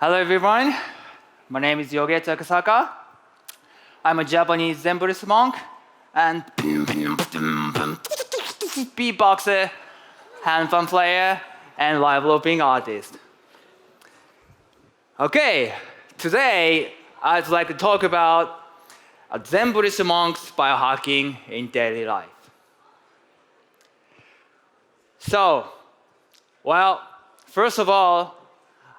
Hello everyone, my name is Yoge Takasaka. I'm a Japanese Zen Buddhist monk and beatboxer, handpan player, and live looping artist. Okay, today I'd like to talk about a Zen Buddhist monk's biohacking in daily life. So, first of all,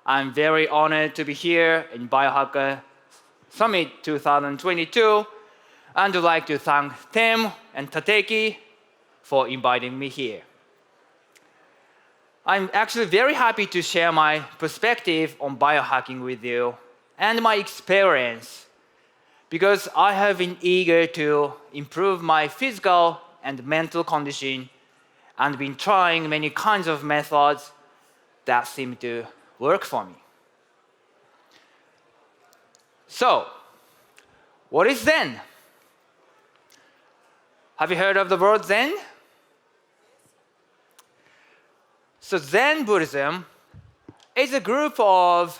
I'm very honored to be here in Biohacker Summit 2022, and I'd like to thank Tim and Tateki for inviting me here. I'm actually very happy to share my perspective on biohacking with you and my experience because I have been eager to improve my physical and mental condition and been trying many kinds of methods that seem to work for me. So, what is Zen? Have you heard of the word Zen? So Zen Buddhism is a group of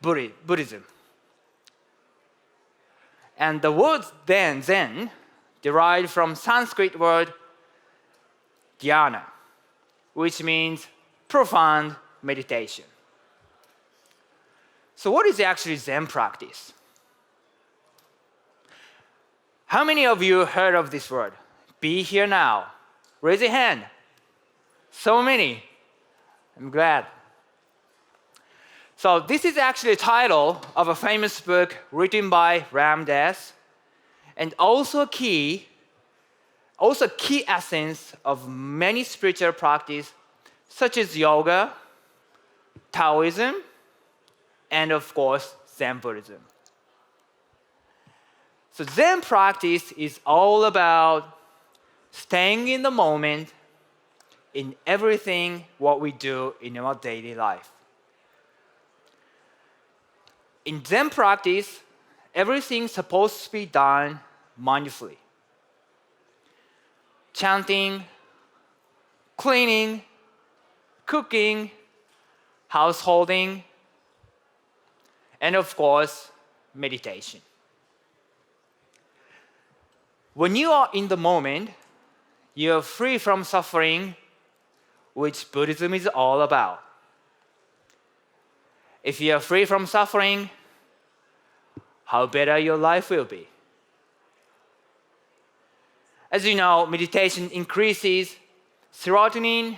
Buddhism. And the word Zen derived from Sanskrit word dhyana, which means profound meditation. So what is actually Zen practice? How many of you heard of this word? Be here now. Raise your hand. So many. I'm glad. So this is actually a title of a famous book written by Ram Dass, and also key essence of many spiritual practice such as yoga, Taoism, and of course, Zen Buddhism. So Zen practice is all about staying in the moment in everything what we do in our daily life. In Zen practice, everything's supposed to be done mindfully. Chanting, cleaning, cooking, householding, and of course, meditation. When you are in the moment, you are free from suffering, which Buddhism is all about. If you are free from suffering, how better your life will be. As you know, meditation increases serotonin,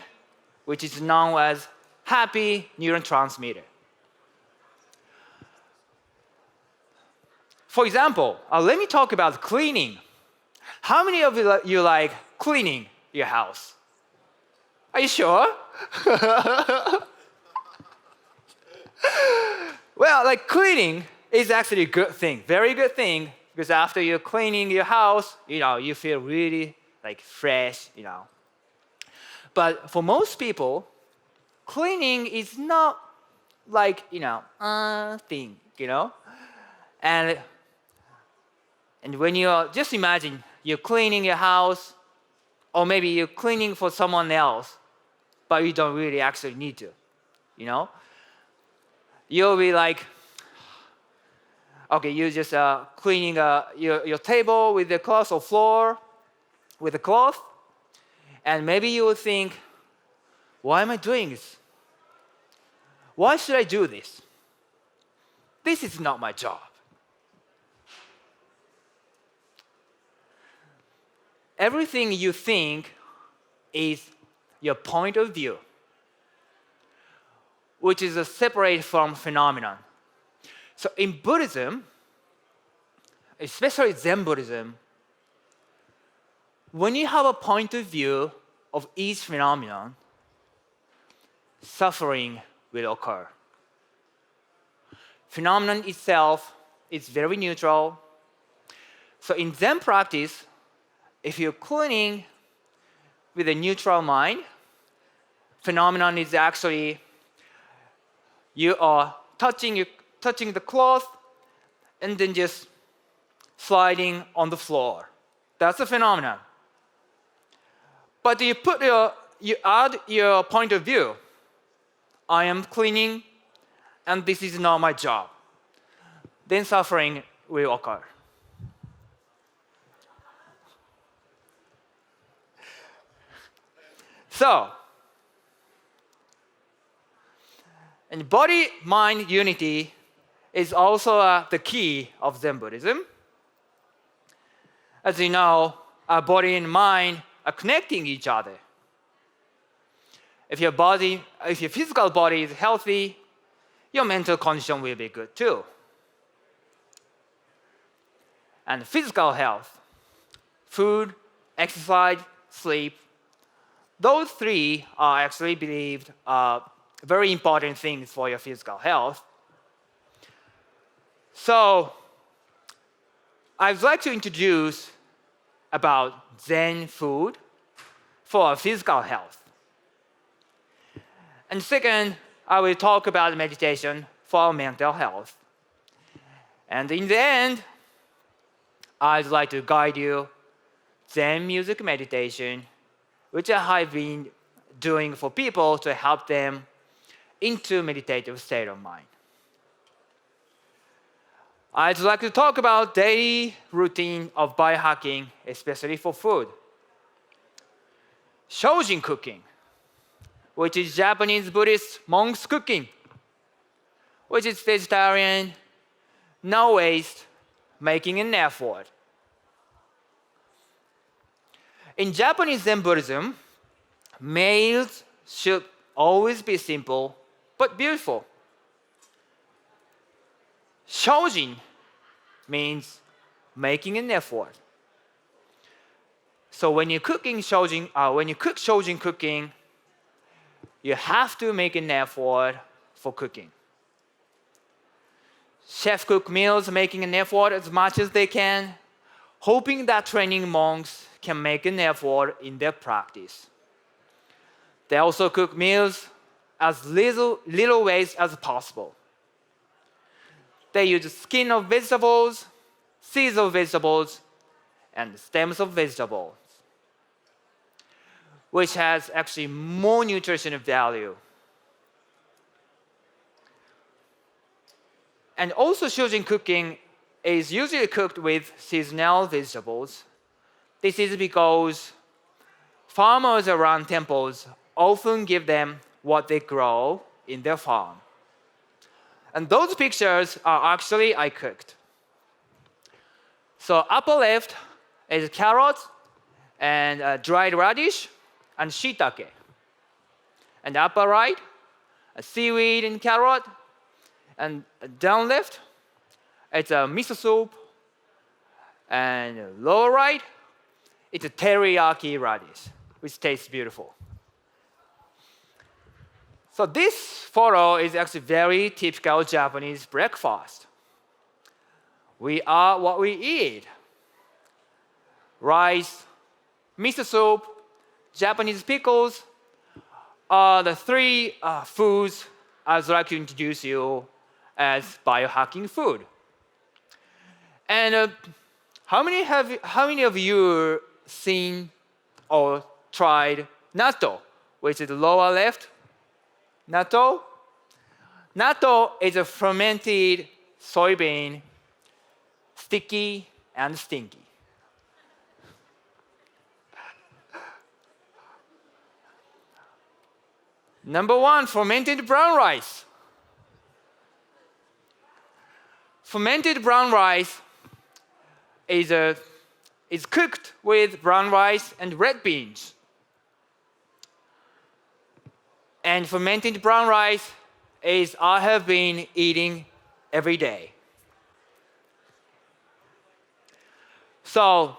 which is known as happy neurotransmitter. For example, let me talk about cleaning. How many of you like cleaning your house? Are you sure? Well, like cleaning is actually a good thing, very good thing, because after you're cleaning your house, you feel really like fresh, But for most people, cleaning is not like, thing, And when just imagine you're cleaning your house, or maybe you're cleaning for someone else, but you don't really actually need to, You'll be like, okay, you're just cleaning your table with the cloth or floor with the cloth, and maybe you will think, why am I doing this? Why should I do this? This is not my job. Everything you think is your point of view, which is separate from phenomenon. So in Buddhism, especially Zen Buddhism, when you have a point of view of each phenomenon, suffering will occur. Phenomenon itself is very neutral. So in Zen practice, if you're cleaning with a neutral mind, phenomenon is actually you are touching the cloth and then just sliding on the floor. That's a phenomenon. But you add your point of view. I am cleaning and this is not my job, then suffering will occur. So, and body-mind unity is also the key of Zen Buddhism. As you know, our body and mind are connecting each other. If your physical body is healthy, your mental condition will be good too. And physical health, food, exercise, sleep, those three are actually believed very important things for your physical health. So I'd like to introduce about Zen food for our physical health. And second, I will talk about meditation for our mental health. And in the end, I'd like to guide you Zen music meditation, which I have been doing for people to help them into meditative state of mind. I'd like to talk about daily routine of biohacking, especially for food. Shojin cooking, which is Japanese Buddhist monks cooking, which is vegetarian, no waste, making an effort. In Japanese Zen Buddhism, meals should always be simple but beautiful. Shojin means making an effort. So when you cook Shojin cooking, you have to make an effort for cooking. Chef cook meals making an effort as much as they can, hoping that training monks can make an effort in their practice. They also cook meals as little waste as possible. They use skin of vegetables, seeds of vegetables, and stems of vegetables, which has actually more nutritional value. And also Shojin cooking is usually cooked with seasonal vegetables. This is because farmers around temples often give them what they grow in their farm. And those pictures are actually I cooked. So upper left is carrot and dried radish and shiitake. And upper right, a seaweed and carrot. And down left, it's a miso soup. And lower right, it's a teriyaki radish, which tastes beautiful. So this photo is actually very typical Japanese breakfast. We are what we eat. Rice, miso soup, Japanese pickles are the three foods I'd like to introduce you as biohacking food. And how many of you seen or tried natto, which is the lower left? Natto? Natto is a fermented soybean, sticky and stinky. Number one, fermented brown rice. Fermented brown rice is cooked with brown rice and red beans. And fermented brown rice is I have been eating every day. So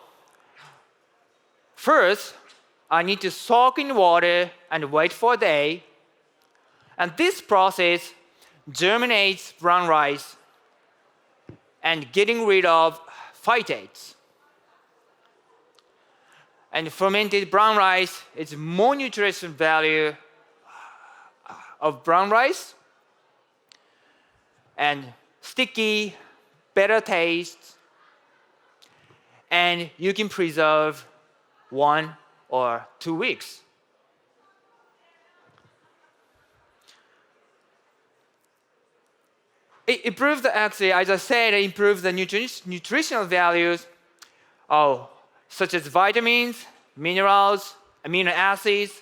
first, I need to soak in water and wait for a day. And this process germinates brown rice and getting rid of phytates. And fermented brown rice is more nutrition value of brown rice and sticky, better taste, and you can preserve 1 or 2 weeks. It improves actually, as I said, it improves the nutritional values, such as vitamins, minerals, amino acids,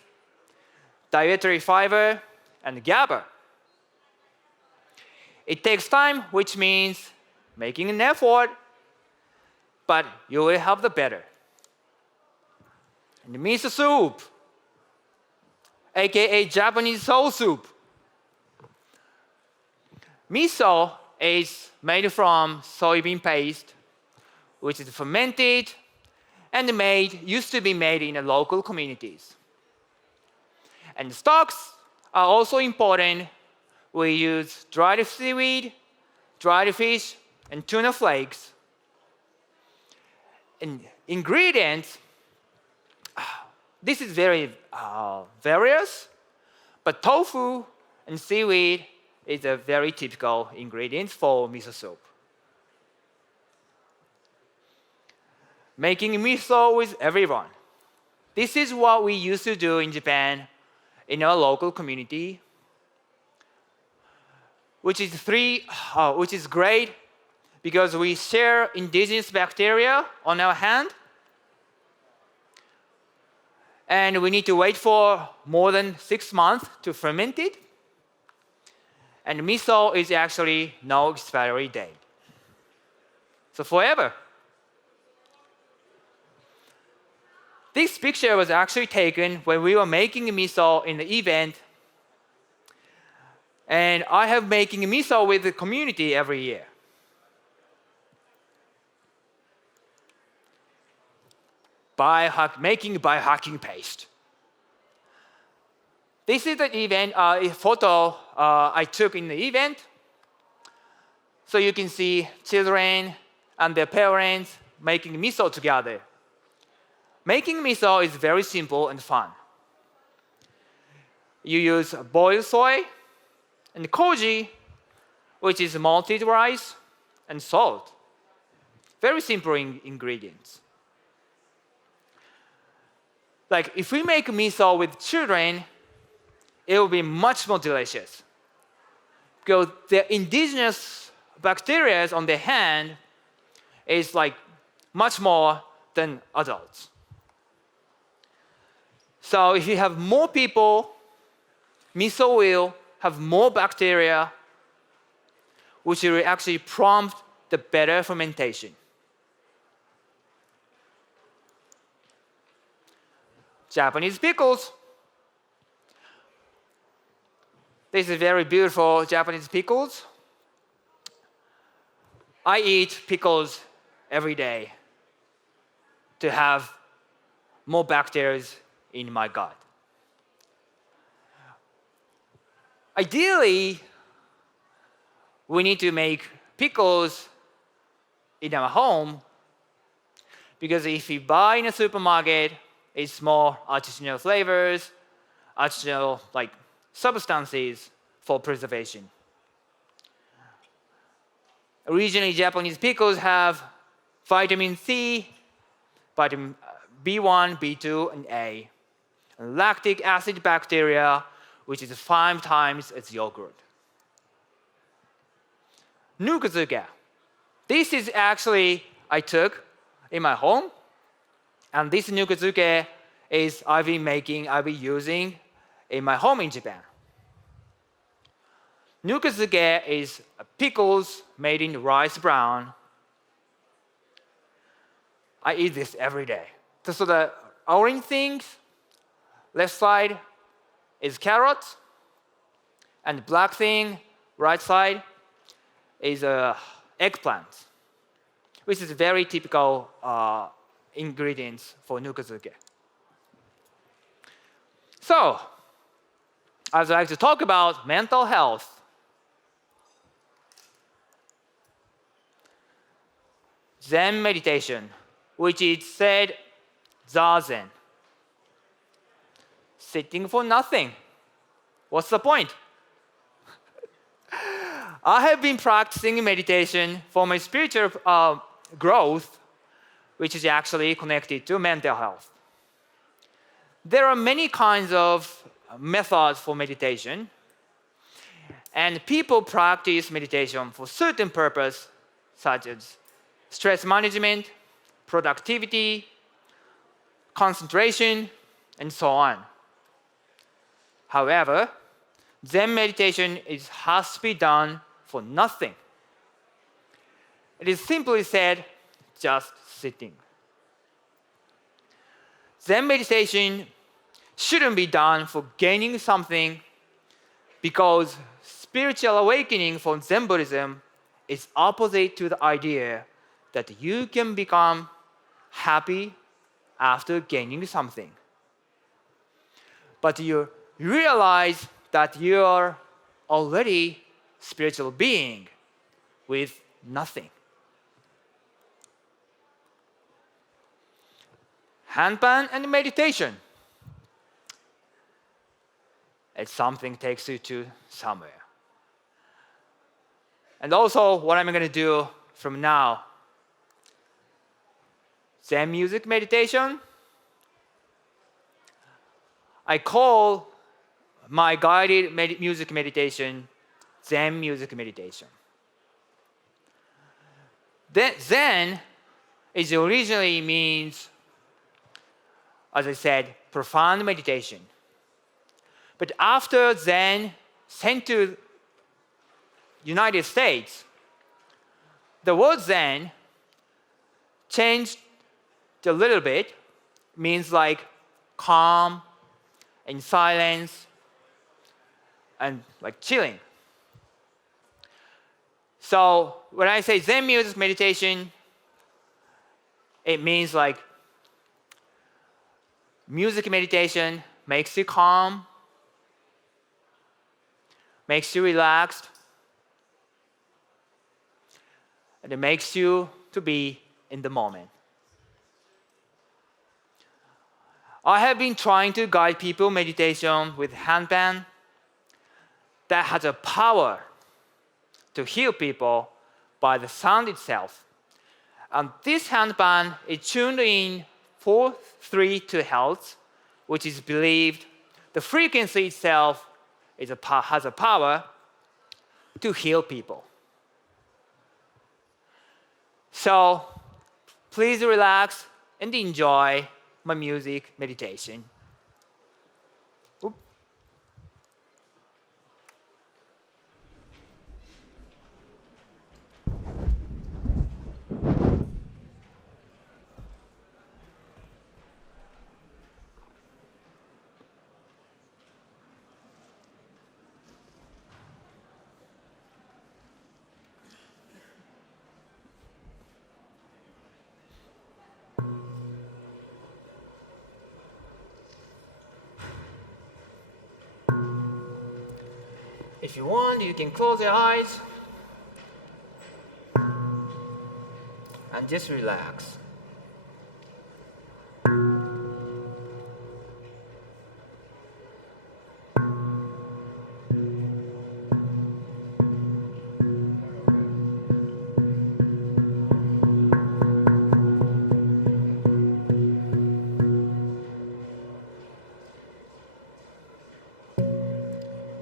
dietary fiber, and GABA. It takes time, which means making an effort, but you will have the better. And the miso soup, aka Japanese soul soup. Miso is made from soybean paste, which is fermented and used to be made in the local communities. And stocks are also important. We use dried seaweed, dried fish, and tuna flakes. And ingredients, this is very various, but tofu and seaweed is a very typical ingredient for miso soup. Making miso with everyone. This is what we used to do in Japan in our local community, which is great because we share indigenous bacteria on our hand, and we need to wait for more than 6 months to ferment it. And miso is actually no expiry date. So forever. This picture was actually taken when we were making miso in the event. And I have making miso with the community every year. Making biohacking paste. This is the event, a photo I took in the event. So you can see children and their parents making miso together. Making miso is very simple and fun. You use boiled soy and koji, which is malted rice, and salt. Very simple ingredients. Like if we make miso with children, it will be much more delicious. Because the indigenous bacteria on their hand is like much more than adults. So if you have more people, miso will have more bacteria, which will actually prompt the better fermentation. Japanese pickles. This is very beautiful Japanese pickles. I eat pickles every day to have more bacteria in my gut. Ideally, we need to make pickles in our home because if you buy in a supermarket, it's more artisanal flavors, artisanal substances for preservation. Originally, Japanese pickles have vitamin C, vitamin B1, B2, and A, and lactic acid bacteria, which is 5 times as yogurt. Nukazuke. This is actually I took in my home, and this nukazuke is I've been using in my home in Japan. Nukazuke is pickles made in rice brown. I eat this every day. So the orange things, left side is carrots, and the black thing, right side, is eggplant, which is very typical ingredients for nukazuke. So, I'd like to talk about mental health. Zen meditation, which is said Zazen. Sitting for nothing. What's the point? I have been practicing meditation for my spiritual growth, which is actually connected to mental health. There are many kinds of methods for meditation, And people practice meditation for certain purpose, such as stress management, productivity, concentration, and so on. However, Zen meditation has to be done for nothing. It is simply said, just sitting. Zen meditation shouldn't be done for gaining something, because spiritual awakening from Zen Buddhism is opposite to the idea that you can become happy after gaining something. But you realize that you are already spiritual being with nothing. Hanpan and meditation. It's something takes you to somewhere. And also what I'm going to do from now, Zen music meditation. I call my guided music meditation Zen music meditation. Zen is originally means, as I said, profound meditation. But after Zen sent to United States, the word Zen changed a little bit, means like calm and silence and like chilling. So when I say Zen music meditation, it means like music meditation makes you calm, makes you relaxed, and it makes you to be in the moment. I have been trying to guide people meditation with handpan that has a power to heal people by the sound itself. And this handpan is tuned in 432 Hz, which is believed the frequency itself has a power to heal people. So please relax and enjoy my music meditation. Oop. If you want, you can close your eyes and just relax.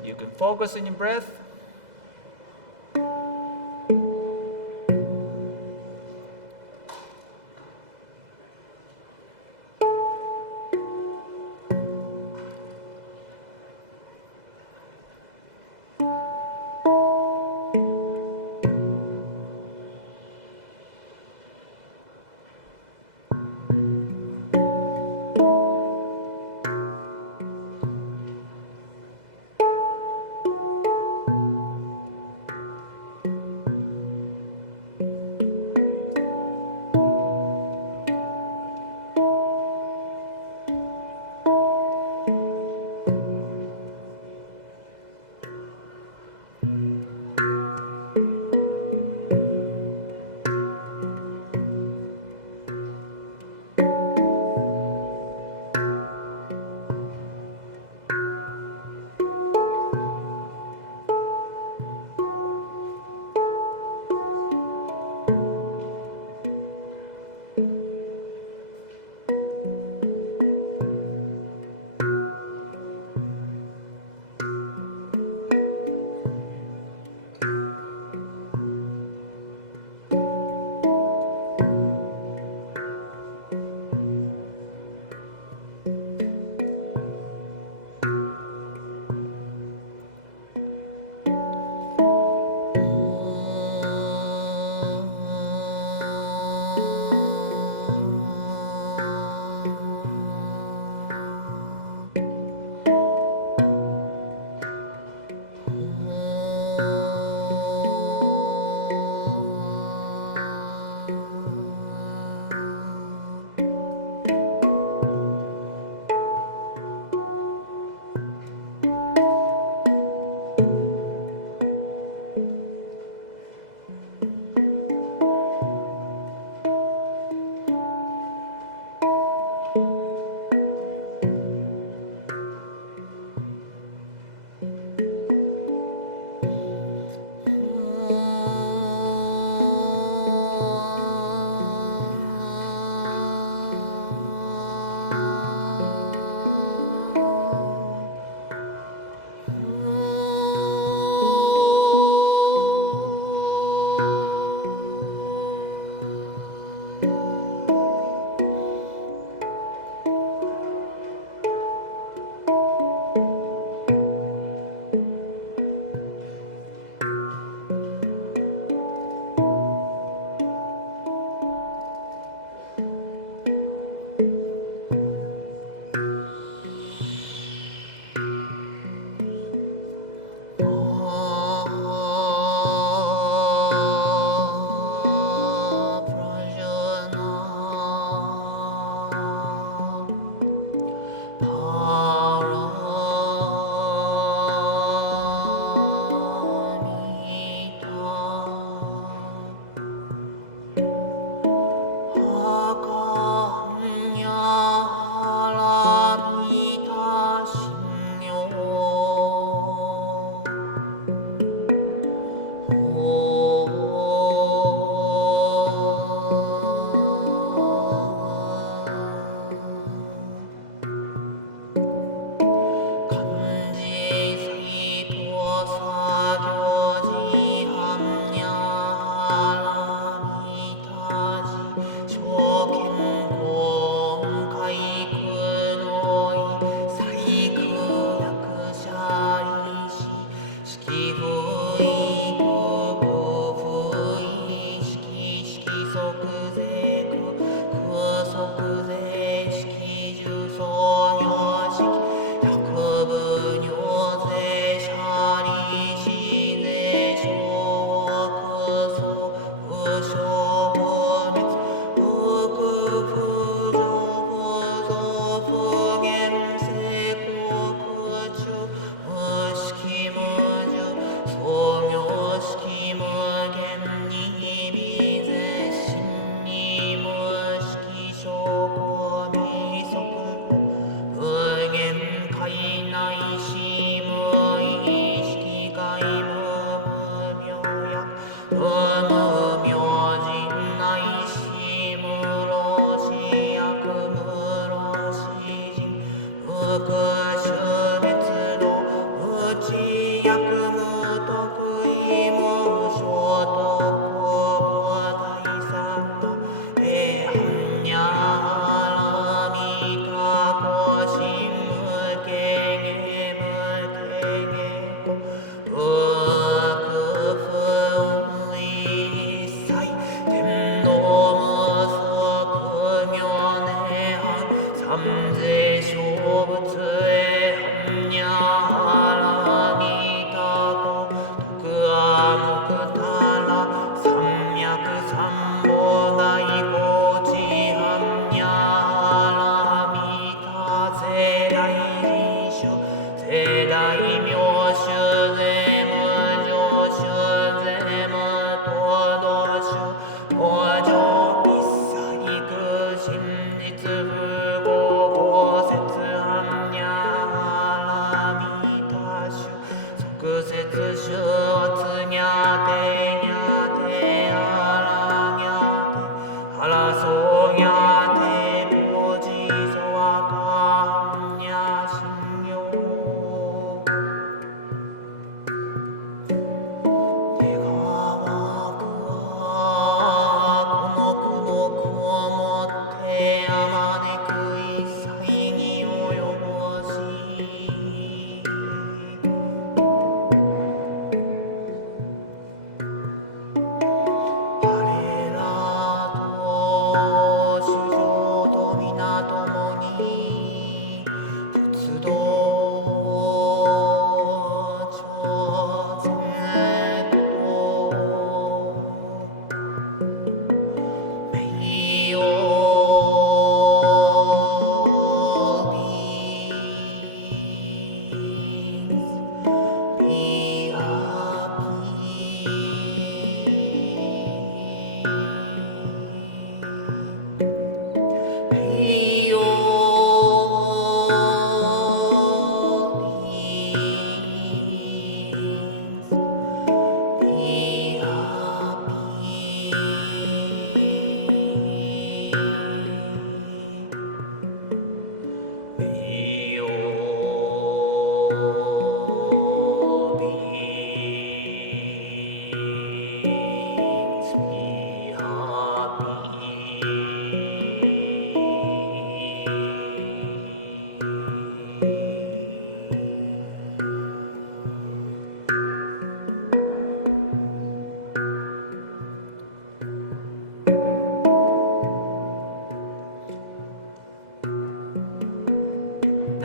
You can focus on your breath.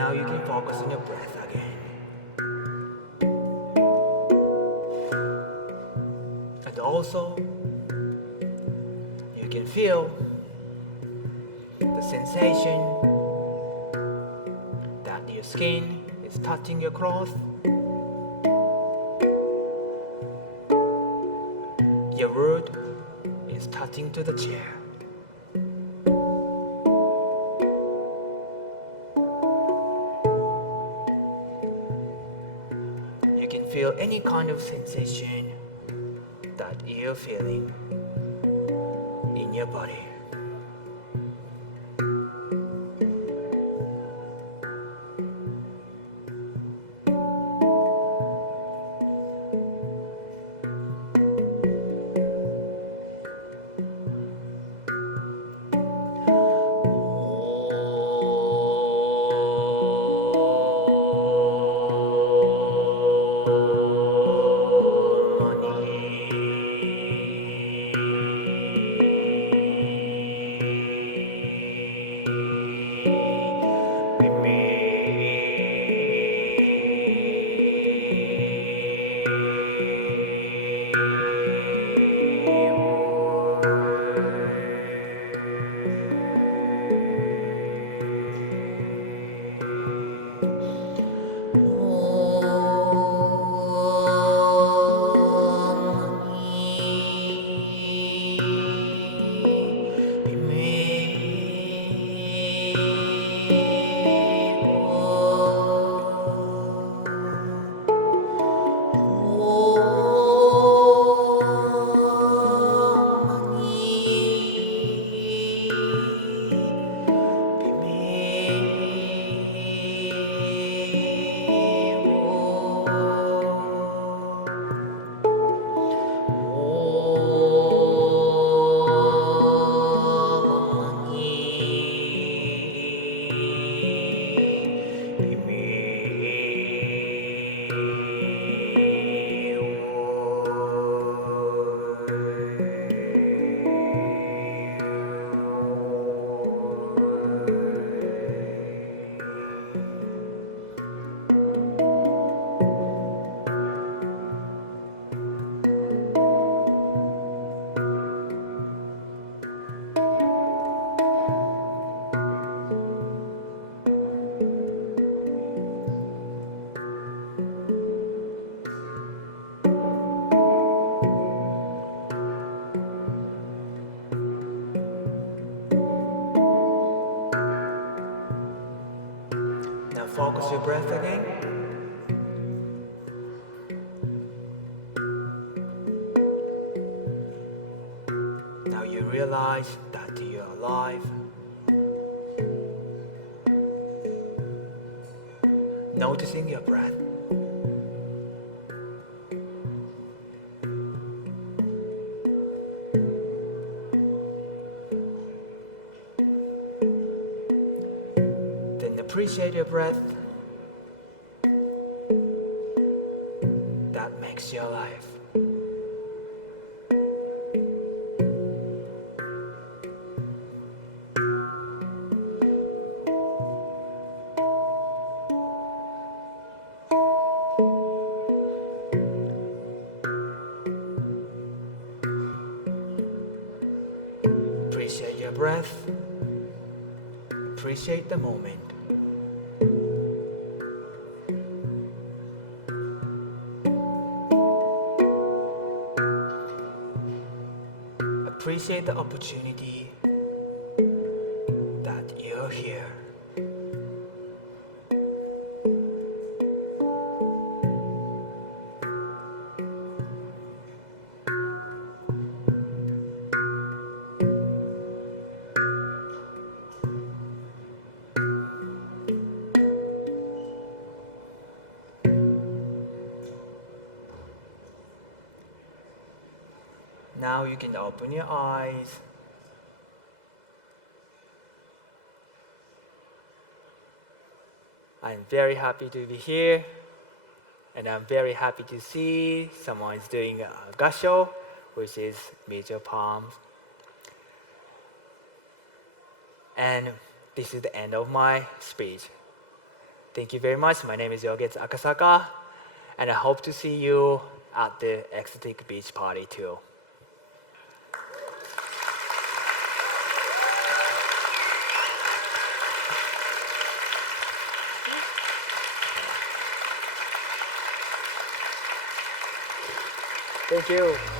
Now you can focus on your breath again. And also, you can feel the sensation that your skin is touching your clothes. Your wood is touching to the chair. You can feel any kind of sensation that you're feeling in your body. Now focus your breath again. Now you realize that you're alive. Noticing your breath. Then appreciate your breath. That makes you alive. Appreciate your breath. Appreciate the moment. Appreciate the opportunity that you're here. Now you can open your eyes. I'm very happy to be here, and I'm very happy to see someone is doing a gasho, which is major palms. And this is the end of my speech. Thank you very much. My name is Yogetsu Akasaka, and I hope to see you at the Ecstatic Beach Party too. Thank you.